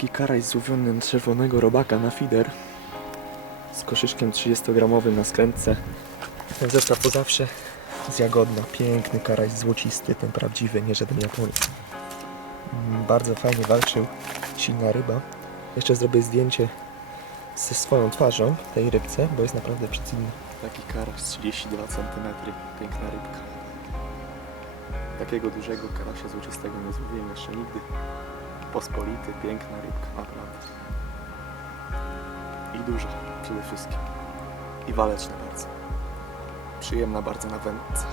Taki karaj złowiony na czerwonego robaka na fider z koszyczkiem 30-gramowym na skrętce. Ten zestaw po zawsze z jagodna. Piękny karaj złocisty, ten prawdziwy, nie żaden. Mm, Bardzo fajnie walczył, silna ryba. Jeszcze zrobię zdjęcie ze swoją twarzą tej rybce, bo jest naprawdę przecudny. Taki karaś 32 cm, piękna rybka. Takiego dużego karasia złocistego nie złowiłem jeszcze nigdy. Pospolity, piękna rybka, naprawdę. I duża przede wszystkim. I waleczna bardzo. Przyjemna bardzo na wędce.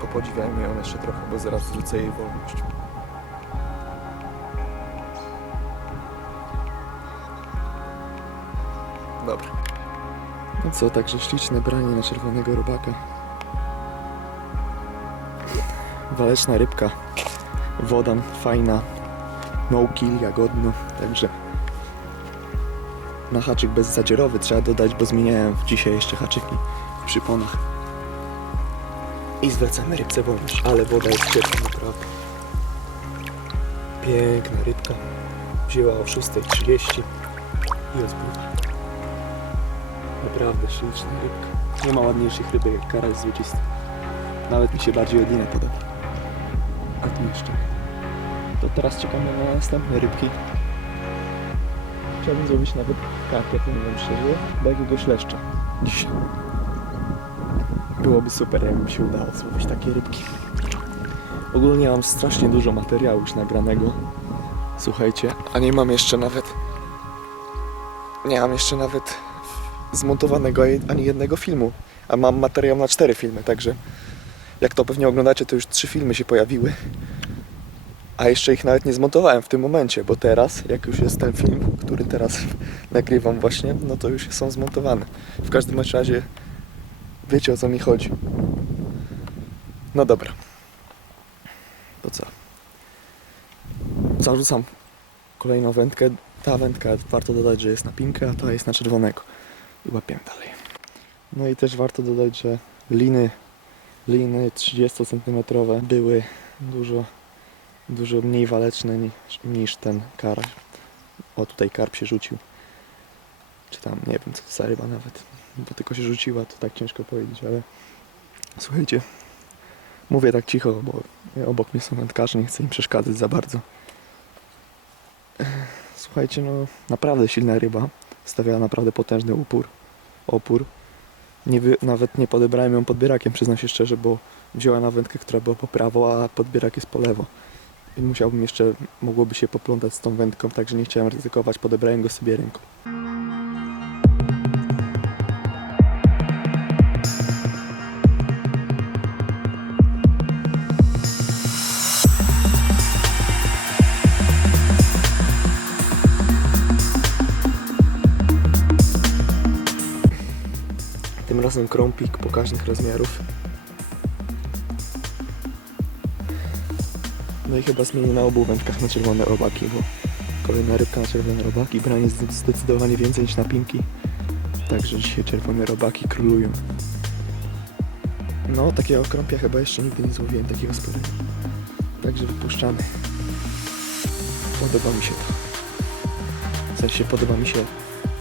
Popodziwiajmy ją jeszcze trochę, bo zaraz zwrócę jej wolność. Dobra. No co, także śliczne branie na czerwonego robaka. Waleczna rybka. Wodan fajna. No kill, jagodno. Także na haczyk bezzadzierowy trzeba dodać, bo zmieniałem dzisiaj jeszcze haczyki w przyponach. I zwracamy rybce wolność, ale woda jest ciepła naprawdę. Piękna rybka. Wzięła o 6.30 i odpływa. Naprawdę śliczna rybka. Nie ma ładniejszych rybek jak karaś złocisty. Nawet mi się bardziej od podoba. A tu jeszcze. To teraz czekamy na następne rybki. Chciałbym zrobić nawet karpia, nie wiem szczerze, do jakiegoś leszcza. Dzisiaj. Byłoby super, jakby się udało złowić takie rybki. Ogólnie mam strasznie dużo materiału już nagranego. Słuchajcie, a nie mam jeszcze nawet... Nie mam jeszcze nawet zmontowanego ani jednego filmu. A mam materiał na cztery filmy, także jak to pewnie oglądacie, to już trzy filmy się pojawiły. A jeszcze ich nawet nie zmontowałem w tym momencie, bo teraz, jak już jest ten film, który teraz nagrywam właśnie, no to już są zmontowane. W każdym razie wiecie o co mi chodzi. No dobra. To co? Zarzucam kolejną wędkę. Ta wędka warto dodać, że jest na pinkę, a ta jest na czerwonego. I łapiemy dalej. No i też warto dodać, że liny, liny 30 cm były dużo dużo mniej waleczne niż, niż ten karaś. O, tutaj karp się rzucił. Czy tam, nie wiem co to za ryba nawet. Bo tylko się rzuciła, to tak ciężko powiedzieć, ale słuchajcie, mówię tak cicho, bo obok mnie są wędkarze, nie chcę im przeszkadzać za bardzo. Słuchajcie, no naprawdę silna ryba. Stawiała naprawdę potężny upór, opór. Nie nawet nie podebrałem ją podbierakiem, przyznam się szczerze, bo wzięła na wędkę, która była po prawo, a podbierak jest po lewo. I musiałbym jeszcze, mogłoby się poplątać z tą wędką, także nie chciałem ryzykować, podebrałem go sobie ręką. Razem krąpik pokaźnych rozmiarów. No i chyba zmienię na obu wędkach na czerwone robaki, bo kolejna rybka na czerwone robaki, branie zde- zdecydowanie więcej niż na pinki. Także dzisiaj czerwone robaki królują. No, takiego krąpia chyba jeszcze nigdy nie złowiłem, takiego sporego. Także wypuszczamy. Podoba mi się to. W sensie podoba mi się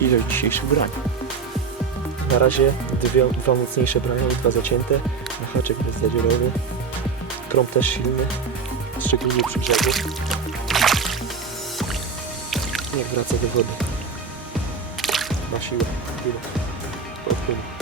ilość dzisiejszych brań. Na razie dwie, dwa mocniejsze brania dwa zacięte. Na haczyk bezzadzierowy. Krąb też silny szczególnie przy brzegu. Niech wraca do wody. Ma siłę. Chwilę. Odpłynie.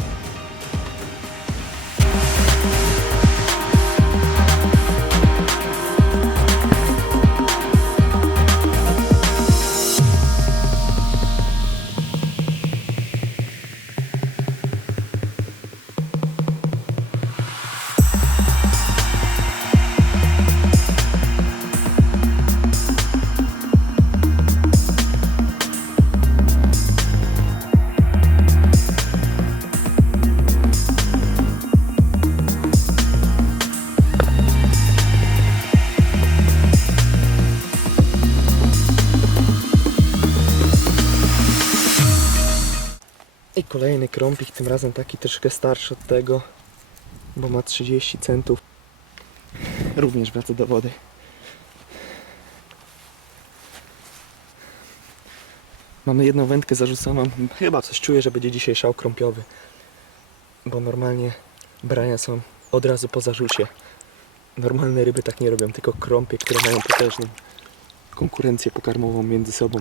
Tym razem taki troszkę starszy od tego, bo ma 30 centów. również wraca do wody. Mamy jedną wędkę zarzuconą. Chyba coś czuję, że będzie dzisiaj szał krąpiowy. Bo normalnie brania są od razu po zarzucie. Normalne ryby tak nie robią, tylko krąpie, które mają potężną konkurencję pokarmową między sobą.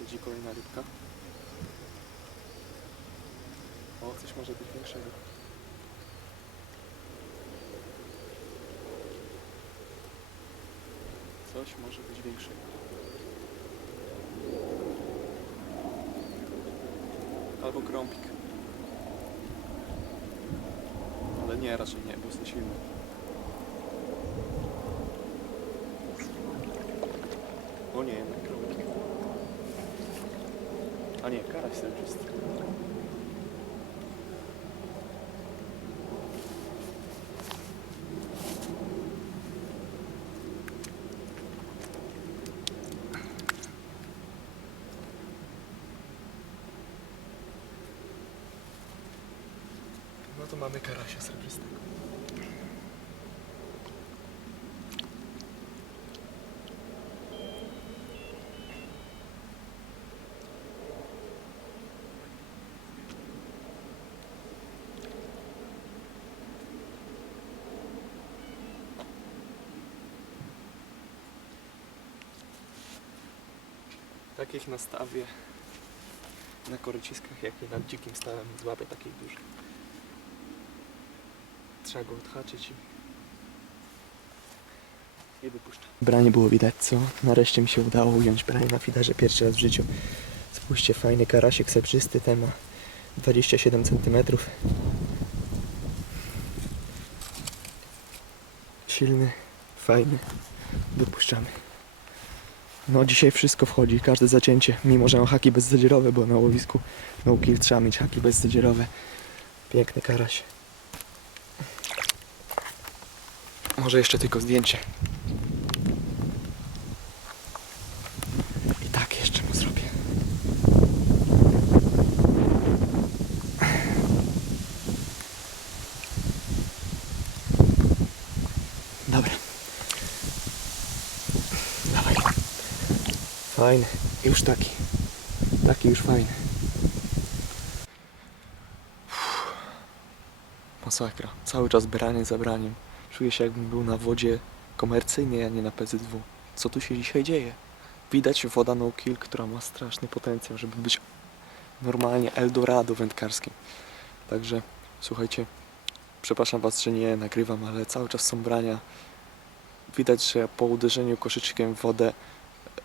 Siedzi kolejna rybka. O, coś może być większego. Coś może być większego. Albo krąpik. Ale nie, raczej nie, bo jest silny. O nie, jednak nie, karaś srebrzysty. No to mamy karasia srebrzystego. Takich nastawię na koryciskach, jak i nad dzikim stawem złapię takiej dużej. Trzeba go odhaczyć i... I wypuszczę. Branie było widać, co? Nareszcie mi się udało ująć branie na fidarze pierwszy raz w życiu. Spójrzcie, fajny karasiek sebrzysty, ten ma 27 cm. Silny, fajny. Wypuszczamy. No dzisiaj wszystko wchodzi, każde zacięcie, mimo że mam haki bezzadzierowe, bo na łowisku no kill trzeba mieć haki bezzadzierowe. Piękny karaś. Może jeszcze tylko zdjęcie. I tak jeszcze mu zrobię. Dobra. Dawaj. Fajny. Już taki. Taki już fajny. Masakra. Cały czas branie za braniem. Czuję się jakbym był na wodzie komercyjnej, a nie na PZW. Co tu się dzisiaj dzieje? Widać woda no kill, która ma straszny potencjał, żeby być normalnie Eldorado wędkarskim. Także słuchajcie, przepraszam was, że nie nagrywam, ale cały czas są brania. Widać, że po uderzeniu koszyczkiem w wodę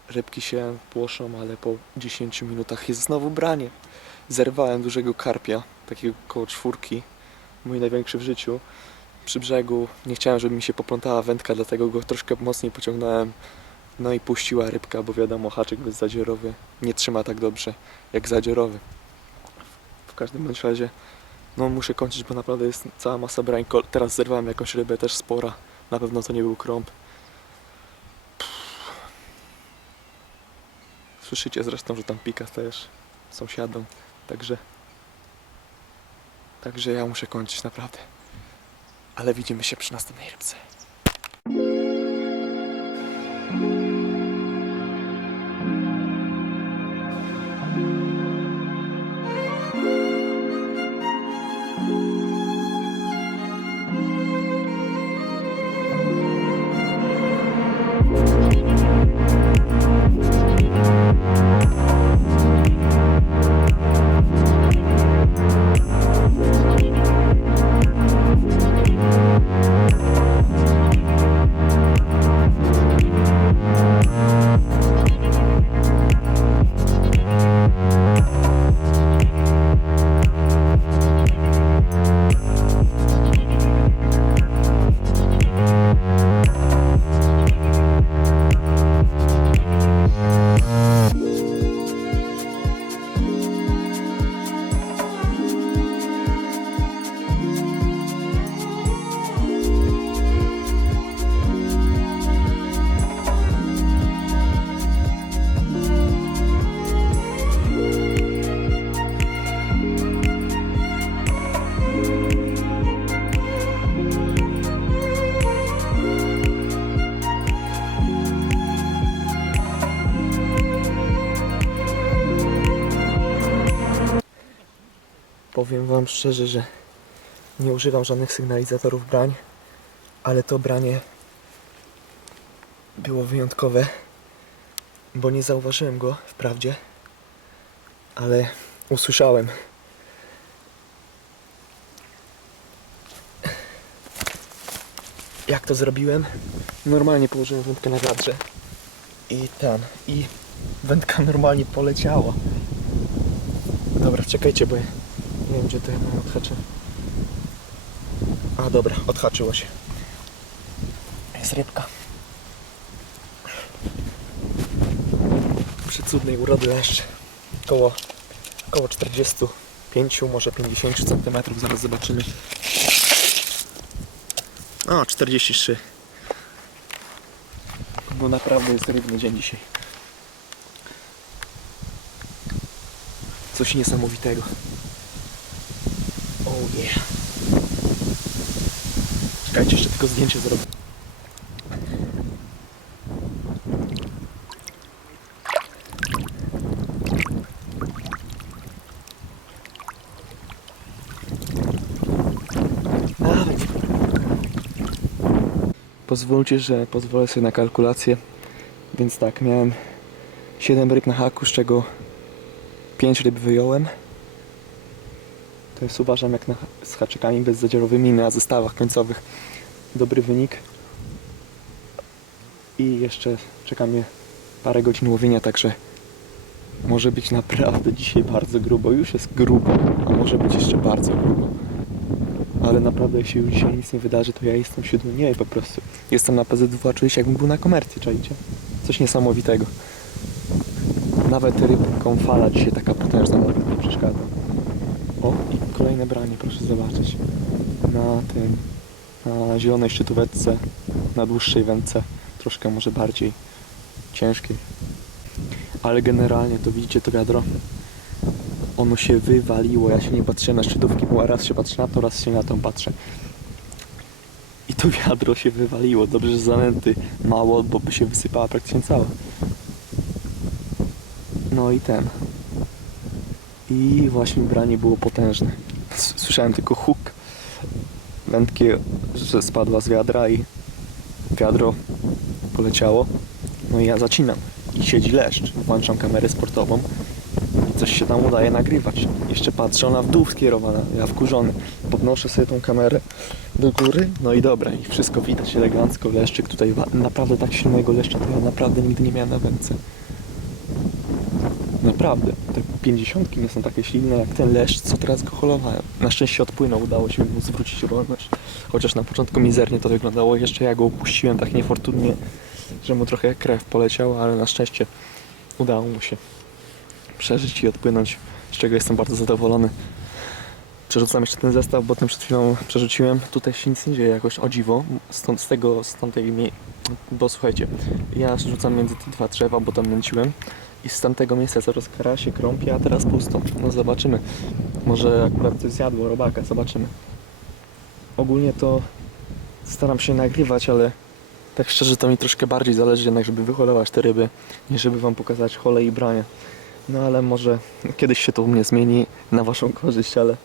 rybki się płoszą, ale po 10 minutach jest znowu branie. Zerwałem dużego karpia, takiego koło czwórki, mój największy w życiu. Przy brzegu nie chciałem, żeby mi się poplątała wędka, dlatego go troszkę mocniej pociągnąłem. No i puściła rybka, bo wiadomo, haczyk bezzadzierowy nie trzyma tak dobrze jak zadzierowy. W każdym bądź razie, no muszę kończyć, bo naprawdę jest cała masa brań. Teraz zerwałem jakąś rybę też spora. Na pewno to nie był krąb. Słyszycie zresztą, że tam pika też sąsiadom. Także. Także ja muszę kończyć naprawdę. Ale widzimy się przy następnej rybce. Wam szczerze, że nie używam żadnych sygnalizatorów brań, ale to branie było wyjątkowe, bo nie zauważyłem go wprawdzie, ale usłyszałem. Jak to zrobiłem? Normalnie położyłem wędkę na wiatrze i tam, i wędka normalnie poleciała. Dobra, czekajcie, bo nie wiem gdzie to ja mam odhaczę. A dobra, odhaczyło się. Jest rybka. Przecudnej urody leszcz. Koło, koło 45, może 50 cm, zaraz zobaczymy. O, 43. Bo naprawdę jest rybny dzień dzisiaj. Coś niesamowitego. Oh yeah. Czekajcie, jeszcze tylko zdjęcie zrobię. Pozwólcie, że pozwolę sobie na kalkulację. Więc tak, miałem 7 ryb na haku, z czego 5 ryb wyjąłem. To jest uważam jak na, z haczykami bezzadziorowymi na zestawach końcowych dobry wynik. I jeszcze czeka mnie parę godzin łowienia, także może być naprawdę dzisiaj bardzo grubo. Już jest grubo, a może być jeszcze bardzo grubo. Ale naprawdę jeśli już dzisiaj nic nie wydarzy, to ja jestem siódmy. Nie, po prostu. Jestem na PZW, a czuję się jakbym był na komercji, czajcie? Coś niesamowitego. Nawet rybką fala dzisiaj taka potężna nawet nie przeszkadza. O, i kolejne branie, proszę zobaczyć. Na tym, na zielonej szczytóweczce, na dłuższej wędce, troszkę może bardziej ciężkiej. Ale generalnie to widzicie to wiadro, ono się wywaliło, ja się nie patrzę na szczytówki, bo raz się patrzę na to, raz się na tą patrzę. I to wiadro się wywaliło, dobrze, że zanęty mało, bo by się wysypała praktycznie cała. No i ten. I właśnie branie było potężne. Słyszałem tylko huk wędki, że spadła z wiadra i wiadro poleciało. No i ja zacinam. I siedzi leszcz. Włączam kamerę sportową i coś się tam udaje nagrywać. Jeszcze patrzę, ona w dół skierowana, ja wkurzony. Podnoszę sobie tą kamerę do góry, no i dobra, i wszystko widać elegancko. Leszczyk tutaj, naprawdę tak silnego leszcza to ja naprawdę nigdy nie miałem na wędce. Naprawdę, te pięćdziesiątki nie są takie silne jak ten leszcz, co teraz go holowałem. Na szczęście odpłynął, udało się mu zwrócić wolność. Chociaż na początku mizernie to wyglądało, jeszcze ja go upuściłem tak niefortunnie, że mu trochę krew poleciała, ale na szczęście udało mu się przeżyć i odpłynąć, z czego jestem bardzo zadowolony. Przerzucam jeszcze ten zestaw, bo ten przed chwilą przerzuciłem. Tutaj się nic nie dzieje jakoś o dziwo. Stąd, z tego, stąd tej mie... Bo słuchajcie, ja rzucam między te dwa drzewa, bo tam nęciłem. I z tamtego miejsca coraz kara się krąpi, a teraz pusto. No zobaczymy. Może akurat coś zjadło robaka, zobaczymy. Ogólnie to staram się nagrywać, ale tak szczerze to mi troszkę bardziej zależy jednak, żeby wyholować te ryby, niż żeby wam pokazać hole i branie. No ale może kiedyś się to u mnie zmieni na waszą korzyść, ale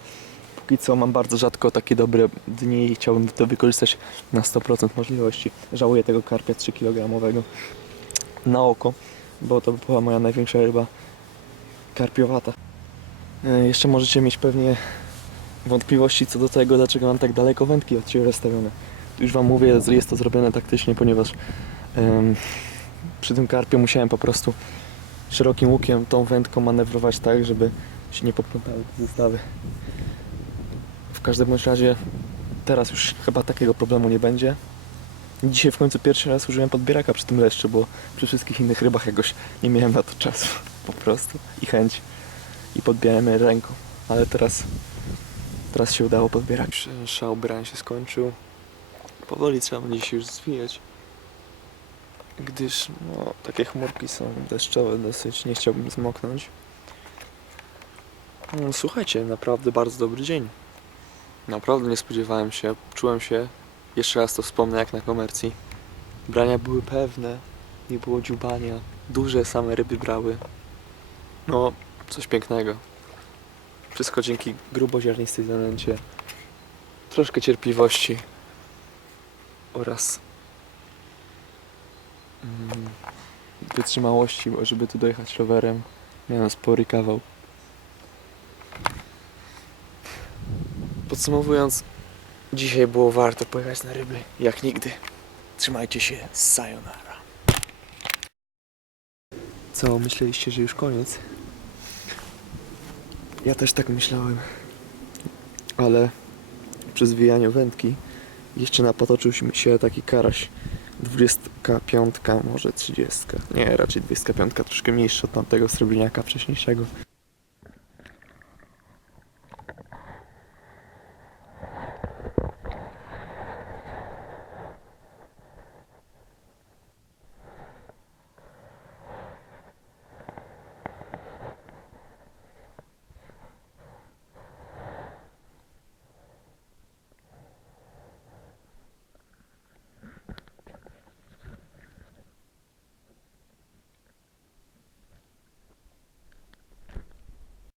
póki co mam bardzo rzadko takie dobre dni i chciałbym to wykorzystać na 100% możliwości. Żałuję tego karpia 3 kg na oko, bo to była moja największa ryba karpiowata. E, Jeszcze możecie mieć pewnie wątpliwości co do tego, dlaczego mam tak daleko wędki od siebie rozstawione. Już wam mówię, jest to zrobione taktycznie, ponieważ em, przy tym karpiu musiałem po prostu szerokim łukiem tą wędką manewrować tak, żeby się nie poplątały te zestawy. W każdym razie teraz już chyba takiego problemu nie będzie. Dzisiaj w końcu pierwszy raz użyłem podbieraka przy tym leszczu, bo przy wszystkich innych rybach jakoś nie miałem na to czasu po prostu i chęć i podbierałem ręką, ale teraz teraz się udało podbierać. Szał brań się skończył. Powoli trzeba będzie się już zwijać gdyż no, takie chmurki są deszczowe dosyć, nie chciałbym zmoknąć. No, słuchajcie, naprawdę bardzo dobry dzień. Naprawdę nie spodziewałem się, czułem się, jeszcze raz to wspomnę jak na komercji. Brania były pewne, nie było dziubania, duże same ryby brały. No, coś pięknego. Wszystko dzięki gruboziarnistej zanęcie, troszkę cierpliwości oraz mm, wytrzymałości, bo żeby tu dojechać rowerem. Miałem spory kawał. Podsumowując, dzisiaj było warto pojechać na ryby, jak nigdy. Trzymajcie się, sayonara. Co, myśleliście, że już koniec? Ja też tak myślałem. Ale przy zwijaniu wędki jeszcze napatoczył się taki karaś 25, może 30. Nie, raczej 25, troszkę mniejszy od tamtego srebrniaka wcześniejszego.